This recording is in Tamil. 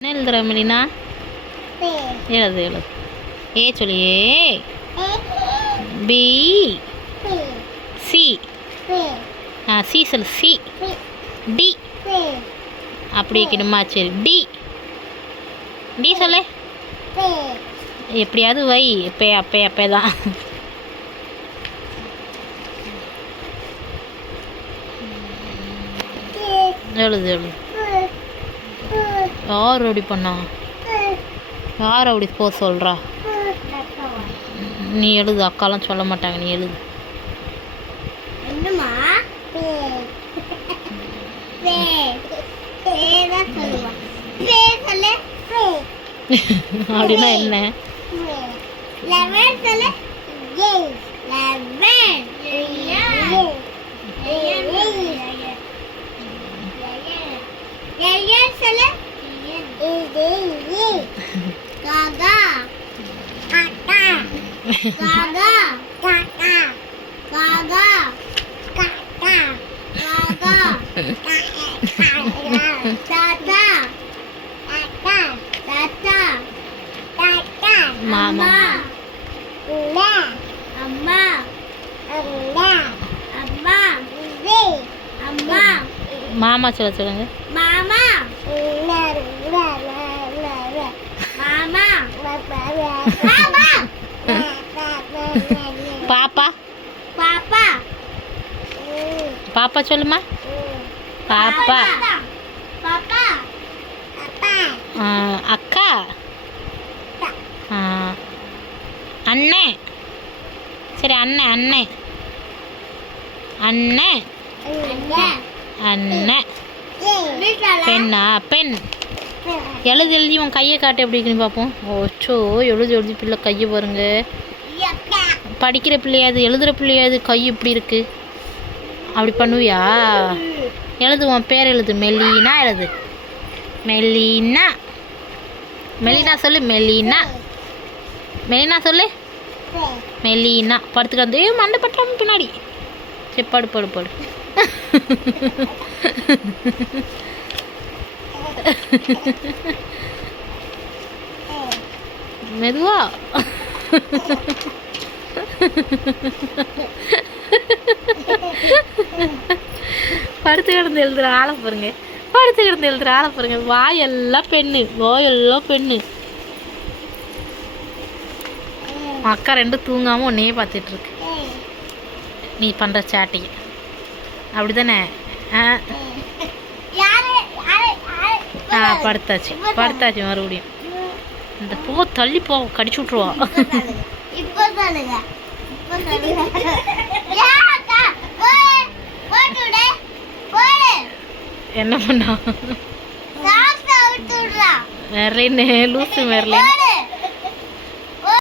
என்ன எழுதுற மெலினா? எழுது எழுது. ஏ சொல்லி ஏ பி சி. சி சொல்லு சி. டி அப்படி வைக்கணுமா? சரி டி. டி சொல்லு. எப்படியாவது வை. எப்பே அப்பே அப்பே தான். எழுது எழுது. யார் அப்படி பண்ணா? யார் அப்படி போ சொல்கிறா? நீ எழுது. அக்காலாம் சொல்ல மாட்டாங்க, நீ எழுது. அப்படின்னா என்ன? மாமா அம்மா மாமா சொல்ல சொல்லுங்க. மாமா பாப்பா பாப்பா பாப்பா சொல்லுமா. பாப்பா அக்கா அண்ணன். சரி அண்ணன் அண்ணன் அண்ணன் அண்ணன். பெண்ணா? பெண். எழுதி எழுதி உன் கையை காட்டு எப்படி இருக்குன்னு பார்ப்போம். ஓச்சோ எழுதி எழுதி பிள்ளை கையை பாருங்க. படிக்கிற பிள்ளையாது, எழுதுகிற பிள்ளையாது கை இப்படி இருக்கு. அப்படி பண்ணுவியா? எழுது. உன் பேர் எழுது. மெலினா எழுது. மெலினா. மெலினா சொல்லு. மெலினா. மெலினா சொல்லு. மெலினா. படுத்துக்காந்து மண்டை பட்டலாம் பின்னாடி. சரி படு படு படு. மெதுவா. படுத்து கிடந்து எழுதுற ஆளை பாருங்க. படுத்து கிடந்து எழுதுற ஆளை பாருங்க. வாயெல்லாம் பெண்ணு, வாயெல்லாம் பெண்ணு. அக்கா ரெண்டு தூங்காமல் ஒன்றையே பார்த்துட்ருக்கு நீ பண்ணுற சேட்டிங்க. அப்படி தானே? படுத்தாச்சு படுத்தாச்சு. மறுபடியும் இந்த போ தள்ளி போ, கடிச்சு விட்ருவா. என்ன பண்ணா? மெர்லின் லூசு மெர்லின்.